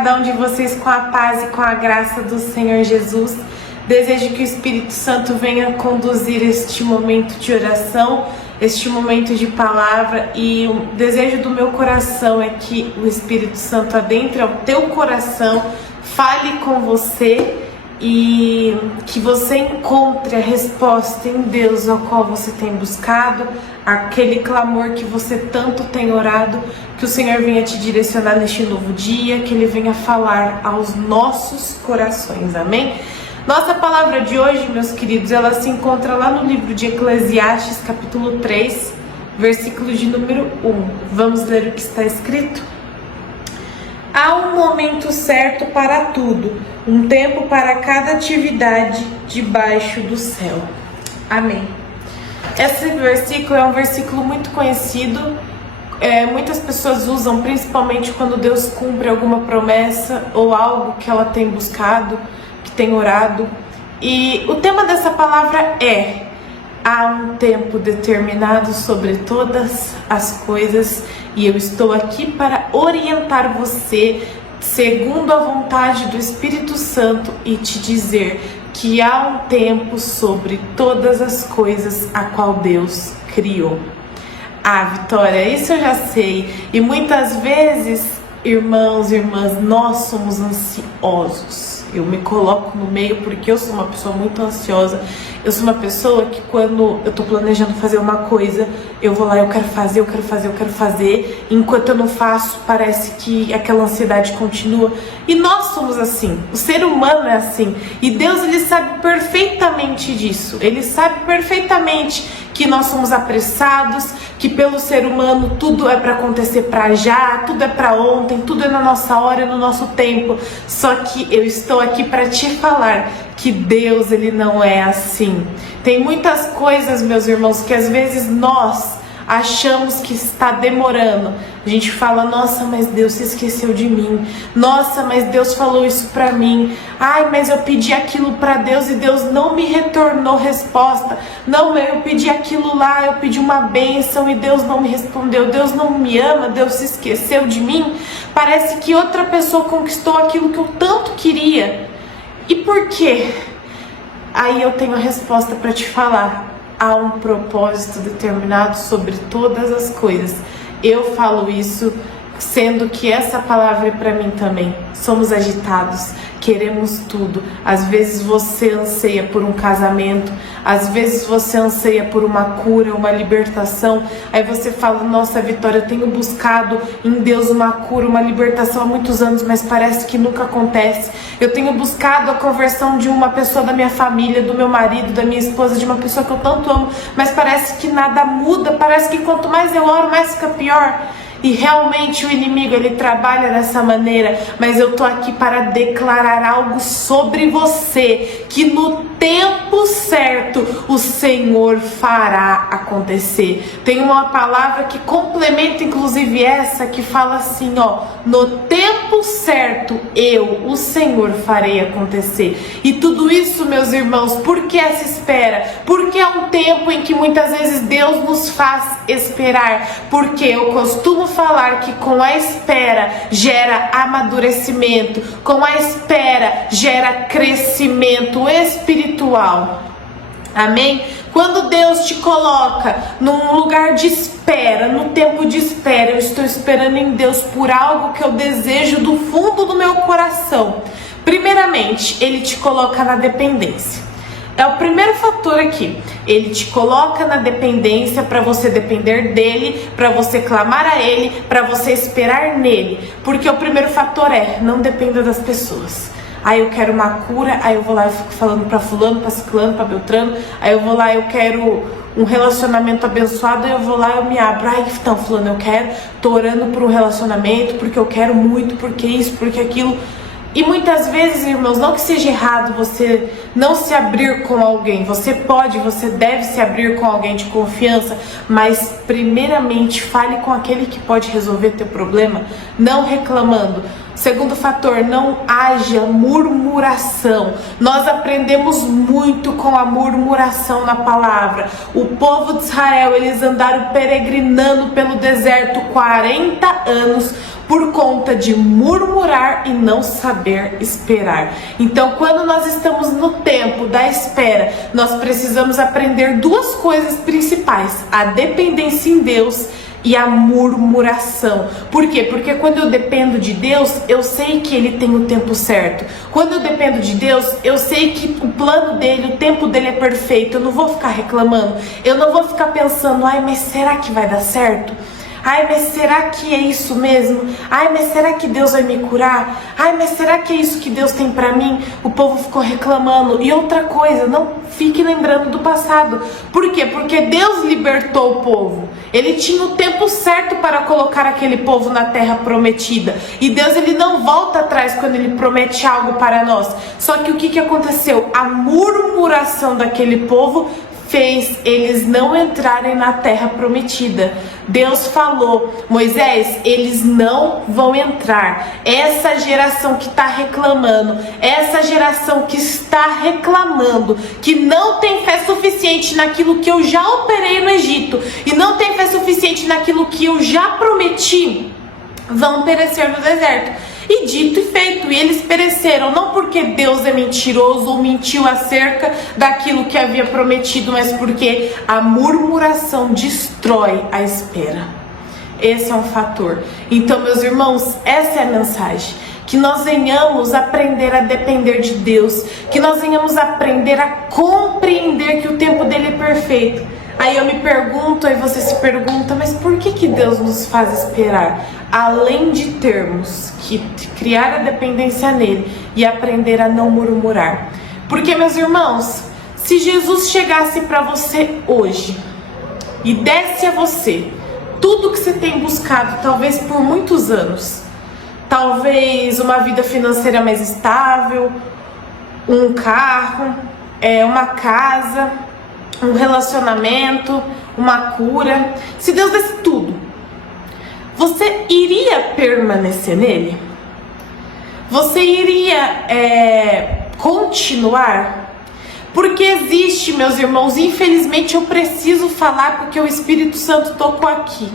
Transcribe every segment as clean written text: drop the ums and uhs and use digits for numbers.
cada um de vocês com a paz e com a graça do Senhor Jesus. Desejo que o Espírito Santo venha conduzir este momento de oração, este momento de palavra, e o desejo do meu coração é que o Espírito Santo adentre ao teu coração, fale com você e que você encontre a resposta em Deus ao qual você tem buscado, aquele clamor que você tanto tem orado, que o Senhor venha te direcionar neste novo dia, que Ele venha falar aos nossos corações, amém? Nossa palavra de hoje, meus queridos, ela se encontra lá no livro de Eclesiastes, capítulo 3, versículo de número 1. Vamos ler o que está escrito? Há um momento certo para tudo, um tempo para cada atividade debaixo do céu. Amém. Esse versículo é um versículo muito conhecido. Muitas pessoas usam, principalmente quando Deus cumpre alguma promessa ou algo que ela tem buscado, que tem orado. E o tema dessa palavra é: há um tempo determinado sobre todas as coisas, e eu estou aqui para orientar você segundo a vontade do Espírito Santo e te dizer que há um tempo sobre todas as coisas a qual Deus criou. Ah, Vitória, isso eu já sei. E muitas vezes, irmãos e irmãs, nós somos ansiosos. Eu me coloco no meio porque eu sou uma pessoa muito ansiosa. Eu sou uma pessoa que quando eu tô planejando fazer uma coisa, eu vou lá, eu quero fazer. Enquanto eu não faço, parece que aquela ansiedade continua. E nós somos assim. O ser humano é assim. E Deus, Ele sabe perfeitamente disso. Ele sabe perfeitamente que nós somos apressados, que pelo ser humano tudo é para acontecer para já, tudo é para ontem, tudo é na nossa hora, no nosso tempo. Só que eu estou aqui para te falar que Deus, Ele não é assim. Tem muitas coisas, meus irmãos, que às vezes nós achamos que está demorando. A gente fala: nossa, mas Deus se esqueceu de mim. Nossa, mas Deus falou isso pra mim. Ai, mas eu pedi aquilo pra Deus e Deus não me retornou resposta. Não, eu pedi aquilo lá, eu pedi uma bênção e Deus não me respondeu. Deus não me ama, Deus se esqueceu de mim. Parece que outra pessoa conquistou aquilo que eu tanto queria. E por quê? Aí eu tenho a resposta pra te falar. Há um propósito determinado sobre todas as coisas. Eu falo isso sendo que essa palavra é para mim também. Somos agitados, queremos tudo. Às vezes você anseia por um casamento, às vezes você anseia por uma cura, uma libertação. Aí você fala: nossa, Vitória, eu tenho buscado em Deus uma cura, uma libertação há muitos anos, mas parece que nunca acontece. Eu tenho buscado a conversão de uma pessoa da minha família, do meu marido, da minha esposa, de uma pessoa que eu tanto amo, mas parece que nada muda, parece que quanto mais eu oro, mais fica pior. E realmente o inimigo, ele trabalha dessa maneira, mas eu tô aqui para declarar algo sobre você, que no tempo certo o Senhor fará acontecer. Tem uma palavra que complementa inclusive essa, que fala assim, ó: no tempo certo eu, o Senhor, farei acontecer. E tudo isso, meus irmãos, por que essa espera? Porque é um tempo em que muitas vezes Deus nos faz esperar, porque eu costumo falar que com a espera gera amadurecimento, com a espera gera crescimento espiritual. Amém? Quando Deus te coloca num lugar de espera, no tempo de espera, eu estou esperando em Deus por algo que eu desejo do fundo do meu coração. Primeiramente, Ele te coloca na dependência. É o primeiro fator aqui. Ele te coloca na dependência para você depender dele, para você clamar a ele, para você esperar nele. Porque o primeiro fator é: não dependa das pessoas. Aí eu quero uma cura, aí eu vou lá e fico falando para fulano, para ciclano, para beltrano. Aí eu vou lá, eu quero um relacionamento abençoado, aí eu vou lá, eu me abro. Ai, então fulano, eu quero, tô orando por um relacionamento, porque eu quero muito, porque isso, porque aquilo. E muitas vezes, irmãos, não que seja errado você não se abrir com alguém. Você deve se abrir com alguém de confiança, mas primeiramente fale com aquele que pode resolver teu problema, não reclamando. Segundo fator, não haja murmuração. Nós aprendemos muito com a murmuração na palavra. O povo de Israel, eles andaram peregrinando pelo deserto 40 anos por conta de murmurar e não saber esperar. Então, quando nós estamos no tempo da espera, nós precisamos aprender duas coisas principais: a dependência em Deus e a murmuração. Por quê? Porque quando eu dependo de Deus, eu sei que Ele tem o tempo certo. Quando eu dependo de Deus, eu sei que o plano dele, o tempo dele é perfeito. Eu não vou ficar reclamando, eu não vou ficar pensando, ai, mas será que vai dar certo? Ai, mas será que é isso mesmo? Ai, mas será que Deus vai me curar? Ai, mas será que é isso que Deus tem pra mim? O povo ficou reclamando. E outra coisa, não fique lembrando do passado. Por quê? Porque Deus libertou o povo. Ele tinha o tempo certo para colocar aquele povo na terra prometida. E Deus, ele não volta atrás quando ele promete algo para nós. Só que o que aconteceu? A murmuração daquele povo fez eles não entrarem na terra prometida. Deus falou, Moisés, eles não vão entrar. Essa geração que está reclamando, essa geração que está reclamando, que não tem fé suficiente naquilo que eu já operei no Egito, e não tem fé suficiente naquilo que eu já prometi, vão perecer no deserto. E dito e feito, e eles pereceram, não porque Deus é mentiroso ou mentiu acerca daquilo que havia prometido, mas porque a murmuração destrói a espera. Esse é um fator. Então, meus irmãos, essa é a mensagem. Que nós venhamos aprender a depender de Deus, que nós venhamos aprender a compreender que o tempo dele é perfeito. Aí eu me pergunto, aí você se pergunta, mas por que Deus nos faz esperar? Além de termos que criar a dependência nele e aprender a não murmurar. Porque, meus irmãos, se Jesus chegasse para você hoje e desse a você tudo que você tem buscado, talvez por muitos anos, talvez uma vida financeira mais estável, um carro, uma casa, um relacionamento, uma cura, se Deus desse tudo, você iria permanecer nele? Você iria continuar? Porque existe, meus irmãos, infelizmente eu preciso falar porque o Espírito Santo tocou aqui.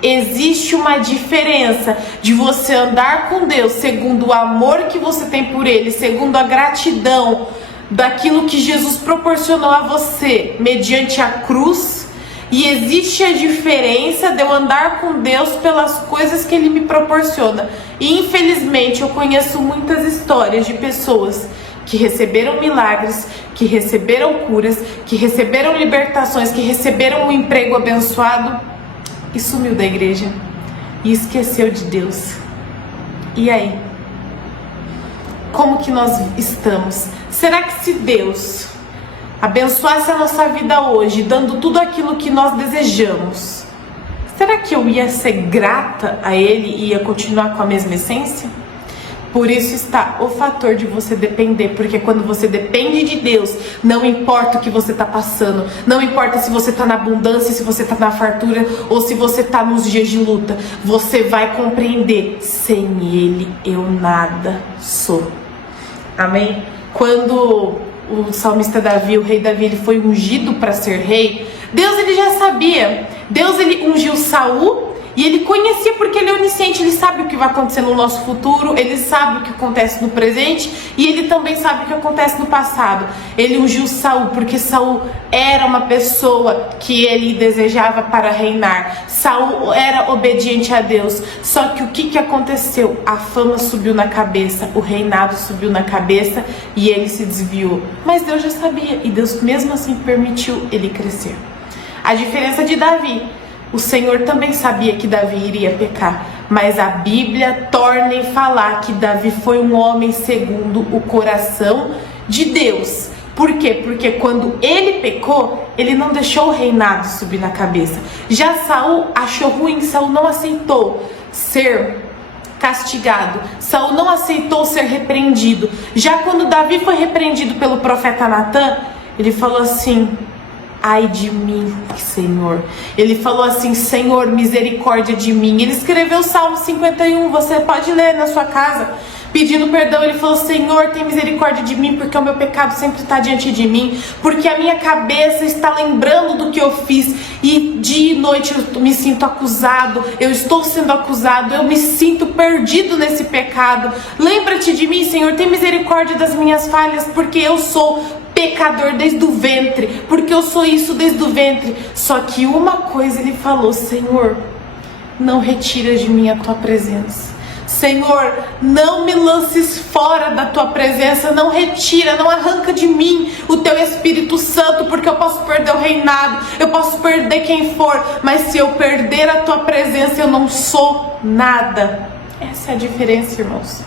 Existe uma diferença de você andar com Deus segundo o amor que você tem por Ele, segundo a gratidão daquilo que Jesus proporcionou a você mediante a cruz, e existe a diferença de eu andar com Deus pelas coisas que Ele me proporciona. E infelizmente eu conheço muitas histórias de pessoas que receberam milagres, que receberam curas, que receberam libertações, que receberam um emprego abençoado e sumiu da igreja e esqueceu de Deus. E aí? Como que nós estamos? Será que se Deus abençoasse a nossa vida hoje, dando tudo aquilo que nós desejamos, será que eu ia ser grata a Ele e ia continuar com a mesma essência? Por isso está o fator de você depender, porque quando você depende de Deus, não importa o que você está passando, não importa se você está na abundância, se você está na fartura ou se você está nos dias de luta, você vai compreender, sem Ele eu nada sou. Amém? Quando o salmista Davi, o rei Davi, ele foi ungido para ser rei, Deus ele já sabia. Deus ele ungiu Saul e ele conhecia, porque ele é onisciente, ele sabe o que vai acontecer no nosso futuro, ele sabe o que acontece no presente e ele também sabe o que acontece no passado. Ele ungiu Saul porque Saul era uma pessoa que ele desejava para reinar. Saul era obediente a Deus. Só que o que aconteceu? A fama subiu na cabeça, o reinado subiu na cabeça e ele se desviou. Mas Deus já sabia e Deus mesmo assim permitiu ele crescer. A diferença de Davi: o Senhor também sabia que Davi iria pecar, mas a Bíblia torna em falar que Davi foi um homem segundo o coração de Deus. Por quê? Porque quando ele pecou, ele não deixou o reinado subir na cabeça. Já Saul achou ruim, Saul não aceitou ser castigado. Saul não aceitou ser repreendido. Já quando Davi foi repreendido pelo profeta Natã, ele falou assim: ai de mim, Senhor. Ele falou assim: Senhor, misericórdia de mim. Ele escreveu o Salmo 51, você pode ler na sua casa, pedindo perdão. Ele falou: Senhor, tem misericórdia de mim, porque o meu pecado sempre está diante de mim, porque a minha cabeça está lembrando do que eu fiz, e dia e noite eu me sinto acusado, eu estou sendo acusado, eu me sinto perdido nesse pecado. Lembra-te de mim, Senhor, tem misericórdia das minhas falhas, porque eu sou pecador desde o ventre, porque eu sou isso desde o ventre. Só que uma coisa ele falou: Senhor, não retira de mim a tua presença. Senhor, não me lances fora da tua presença, não retira, não arranca de mim o teu Espírito Santo, porque eu posso perder o reinado, eu posso perder quem for, mas se eu perder a tua presença, eu não sou nada. Essa é a diferença, irmãos.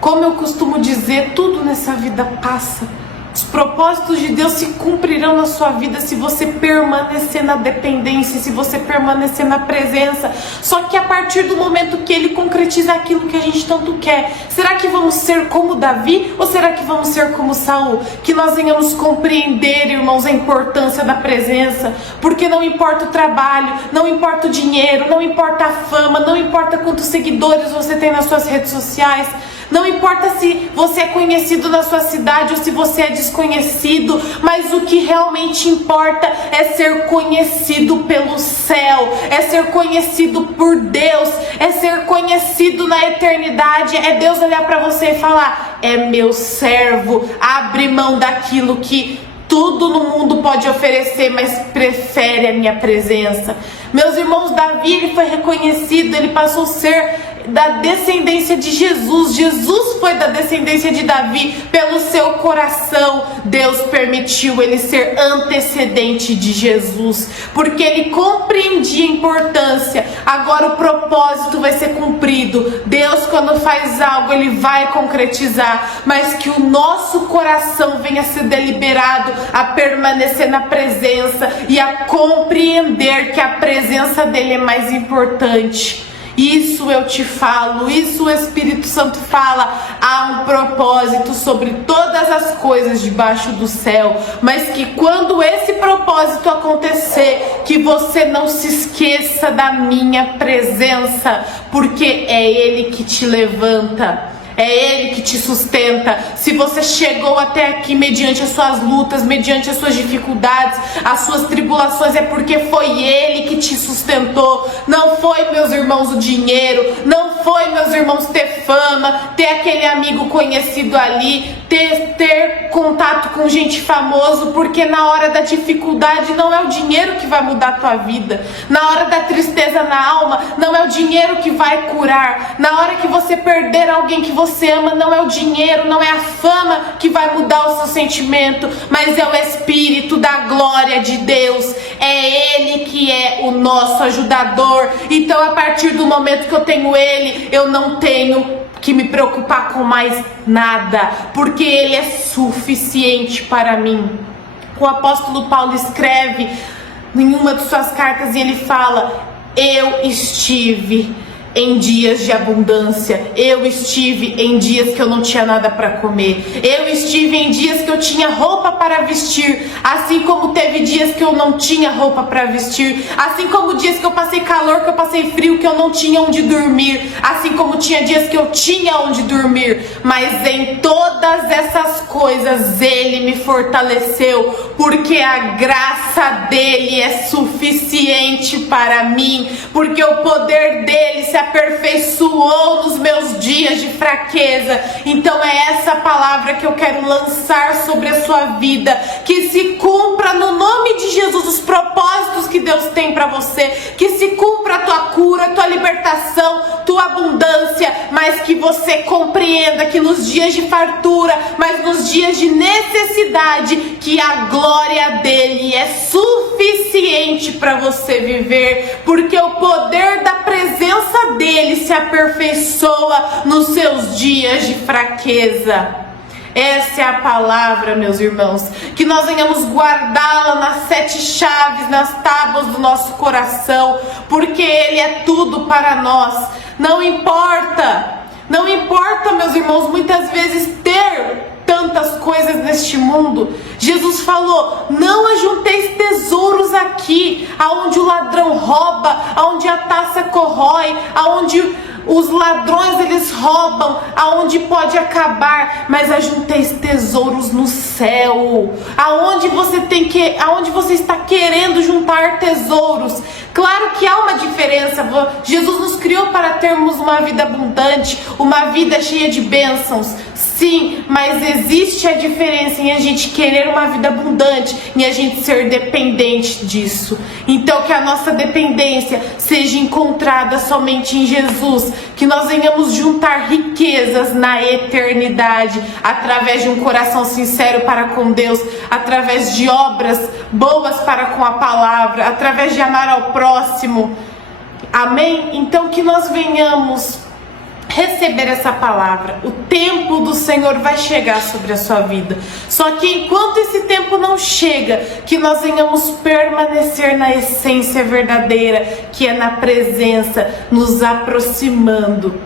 Como eu costumo dizer, tudo nessa vida passa. Os propósitos de Deus se cumprirão na sua vida se você permanecer na dependência, se você permanecer na presença. Só que a partir do momento que Ele concretiza aquilo que a gente tanto quer, será que vamos ser como Davi ou será que vamos ser como Saul? Que nós venhamos compreender, irmãos, a importância da presença, porque não importa o trabalho, não importa o dinheiro, não importa a fama, não importa quantos seguidores você tem nas suas redes sociais, não importa se você é conhecido na sua cidade ou se você é desconhecido, mas o que realmente importa é ser conhecido pelo céu, é ser conhecido por Deus, é ser conhecido na eternidade, é Deus olhar para você e falar: é meu servo, abre mão daquilo que tudo no mundo pode oferecer, mas prefere a minha presença. Meus irmãos, Davi, ele foi reconhecido, ele passou a ser da descendência de Jesus. Jesus foi da descendência de Davi pelo seu coração. Deus permitiu ele ser antecedente de Jesus, porque ele compreendia a importância. Agora o propósito vai ser cumprido. Deus, quando faz algo, ele vai concretizar, mas que o nosso coração venha ser deliberado a permanecer na presença e a compreender que a presença dele é mais importante. Isso eu te falo, isso o Espírito Santo fala. Há um propósito sobre todas as coisas debaixo do céu, mas que quando esse propósito acontecer, que você não se esqueça da minha presença, porque é Ele que te levanta. É Ele que te sustenta. Se você chegou até aqui mediante as suas lutas, mediante as suas dificuldades, as suas tribulações, é porque foi Ele que te sustentou. Não foi, meus irmãos, o dinheiro. Não foi, meus irmãos, ter fama, ter aquele amigo conhecido ali, ter contato com gente famoso, porque na hora da dificuldade não é o dinheiro que vai mudar a tua vida. Na hora da tristeza na alma, não é o dinheiro que vai curar. Na hora que você perder alguém que você ama, não é o dinheiro, não é a fama que vai mudar o seu sentimento, mas é o Espírito da glória de Deus. É Ele que é o nosso ajudador. Então, a partir do momento que eu tenho Ele, eu não tenho que me preocupar com mais nada, porque Ele é suficiente para mim. O apóstolo Paulo escreve em uma de suas cartas e ele fala: eu estive em dias de abundância, eu estive em dias que eu não tinha nada para comer, eu estive em dias que eu tinha roupa para vestir, assim como teve dias que eu não tinha roupa para vestir, assim como dias que eu passei calor, que eu passei frio, que eu não tinha onde dormir, assim como tinha dias que eu tinha onde dormir, mas em todas essas coisas Ele me fortaleceu, porque a graça dele é suficiente para mim, porque o poder dele se aperfeiçoou nos meus dias de fraqueza. Então é essa palavra que eu quero lançar sobre a sua vida, que se cumpra no nome de Jesus os propósitos que Deus tem para você, que se cumpra a tua cura, a tua libertação, tua abundância, mas que você compreenda que nos dias de fartura, mas nos dias de necessidade, que a glória dele é suficiente para você viver, porque o poder da presença dele se aperfeiçoa nos seus dias de fraqueza. Essa é a palavra, meus irmãos, que nós venhamos guardá-la nas 7 chaves, nas tábuas do nosso coração, porque Ele é tudo para nós. Não importa, meus irmãos, muitas vezes ter tantas coisas neste mundo. Jesus falou: não ajunteis tesouros aqui, aonde o ladrão rouba, aonde a taça corrói, aonde os ladrões eles roubam, aonde pode acabar, mas ajunteis tesouros no céu. Aonde você está querendo juntar tesouros? Claro que há uma diferença. Jesus nos criou para termos uma vida abundante, uma vida cheia de bênçãos. Sim, mas existe a diferença em a gente querer uma vida abundante e a gente ser dependente disso. Então que a nossa dependência seja encontrada somente em Jesus, que nós venhamos juntar riquezas na eternidade, através de um coração sincero para com Deus, através de obras boas para com a palavra, através de amar ao próximo. Amém? Então que nós venhamos receber essa palavra. O tempo do Senhor vai chegar sobre a sua vida. Só que enquanto esse tempo não chega, que nós venhamos permanecer na essência verdadeira, que é na presença, nos aproximando,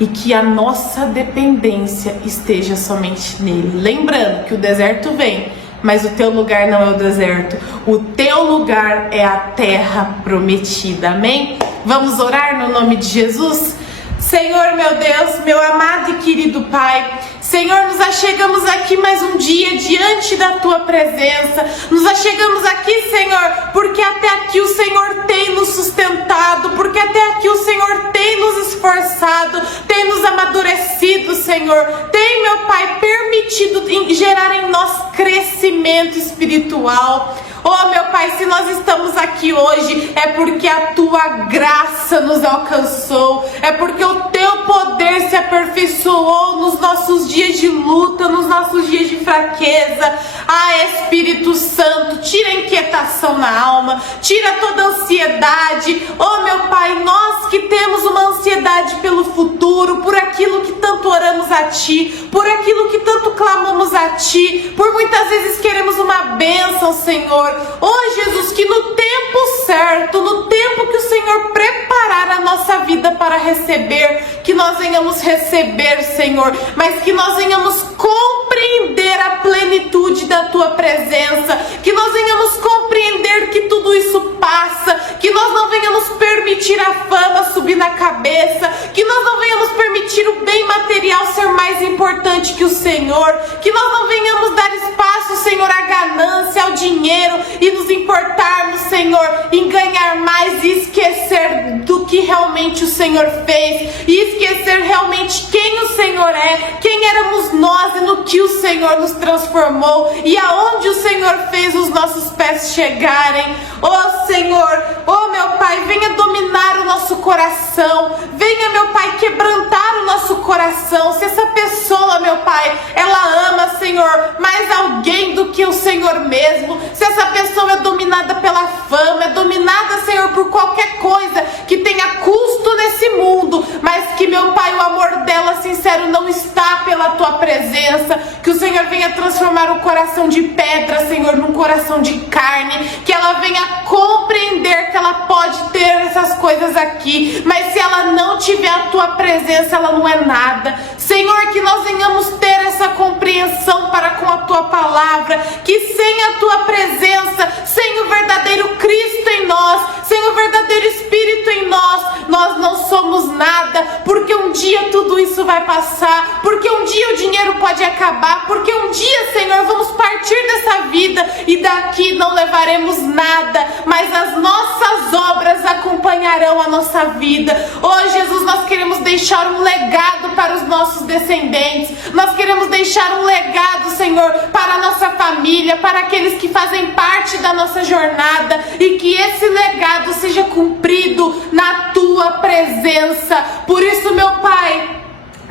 e que a nossa dependência esteja somente nele. Lembrando que o deserto vem, mas o teu lugar não é o deserto. O teu lugar é a terra prometida. Amém? Vamos orar no nome de Jesus? Senhor, meu Deus, meu amado e querido Pai, Senhor, nos achegamos aqui mais um dia diante da Tua presença. Nos achegamos aqui, Senhor, porque até aqui o Senhor tem nos sustentado, porque até aqui o Senhor tem nos esforçado, tem nos amadurecido, Senhor. Tem, meu Pai, permitido gerar em nós crescimento espiritual. Oh, meu Pai, se nós estamos aqui hoje, é porque a Tua graça nos alcançou, é porque o Teu poder se aperfeiçoou nos nossos dias de luta, nos nossos dias de fraqueza. Ah, Espírito Santo, tira a inquietação na alma, tira toda a ansiedade. Oh, meu Pai, nós que temos uma ansiedade pelo futuro, por aquilo que tanto oramos a Ti, por aquilo que tanto clamamos a Ti, por muitas vezes queremos uma bênção, Senhor. Oh, Jesus, que no tempo certo, no tempo que o Senhor preparar a nossa vida para receber, que nós venhamos receber, Senhor, mas que nós venhamos compreender a plenitude da Tua presença, que nós venhamos compreender que tudo isso passa, que nós não venhamos permitir a fama subir na cabeça, que nós não venhamos permitir o bem material ser mais importante que o Senhor, que nós não venhamos dar espaço, Senhor, à ganância, ao dinheiro, e nos importarmos, Senhor, em ganhar mais e esquecer do que realmente o Senhor fez, e esquecer realmente quem o Senhor é, quem éramos nós e no que o Senhor nos transformou e aonde o Senhor fez os nossos pés chegarem. Oh, Senhor, oh, meu Pai, venha dominar o nosso coração, venha, meu Pai, quebrantar o nosso coração. Se essa pessoa, meu Pai, ela ama, Senhor, mais alguém do que o Senhor mesmo, se essa pessoa é dominada pela fama, é dominada, Senhor, por qualquer coisa que tenha custo nesse mundo, mas que, meu Pai, o amor dela sincero não está pela Tua presença, que o Senhor venha transformar o coração de pedra, Senhor, num coração de carne, que ela venha compreender que ela pode ter essas coisas aqui, mas se ela não tiver a Tua presença, ela não é nada. Senhor, que nós venhamos ter essa compreensão para com a Tua palavra, que sem a Tua presença, sem o verdadeiro Cristo em nós, sem o verdadeiro Espírito em nós, nós não somos nada, porque um dia tudo isso vai passar, porque um dia o dinheiro pode acabar, porque um dia, Senhor, vamos partir dessa vida e daqui não levaremos nada, mas as nossas obras acompanharão a nossa vida. Oh, Jesus, nós queremos deixar um legado para os nossos descendentes, nós queremos deixar um legado, Senhor, para a nossa família, para aqueles que fazem parte da nossa jornada, e que esse legado seja cumprido na Tua presença. Por isso, meu Pai,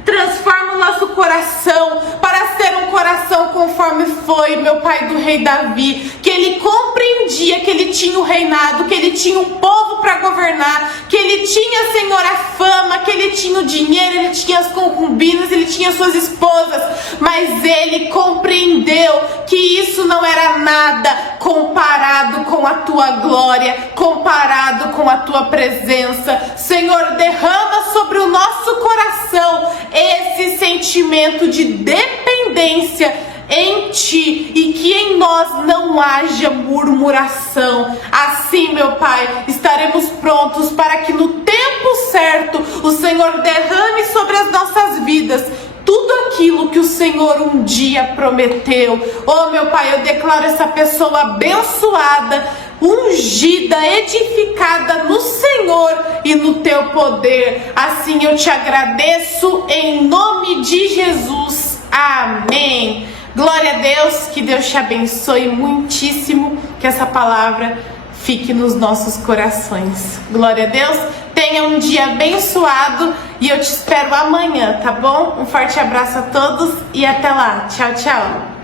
transforma o nosso coração para ser um coração conforme foi, meu Pai, do rei Davi, que ele compreendia que ele tinha o reinado, que ele tinha um povo para governar, que ele tinha, Senhor, a fama, que ele tinha o dinheiro, ele tinha as concubinas, ele tinha suas esposas, mas ele compreendeu que isso não era nada comparado com a tua glória, comparado com a tua presença. Senhor, derrama sobre o nosso coração esse sentimento de dependência em ti, e que em nós não haja murmuração. Assim, meu Pai, estaremos prontos para que no tempo certo o Senhor derrame sobre as nossas vidas tudo aquilo que o Senhor um dia prometeu. Oh, meu Pai, eu declaro essa pessoa abençoada, ungida, edificada no Senhor e no teu poder. Assim eu te agradeço em nome de Jesus. Amém. Glória a Deus, que Deus te abençoe muitíssimo, que essa palavra fique nos nossos corações. Glória a Deus, tenha um dia abençoado e eu te espero amanhã, tá bom? Um forte abraço a todos e até lá. Tchau, tchau.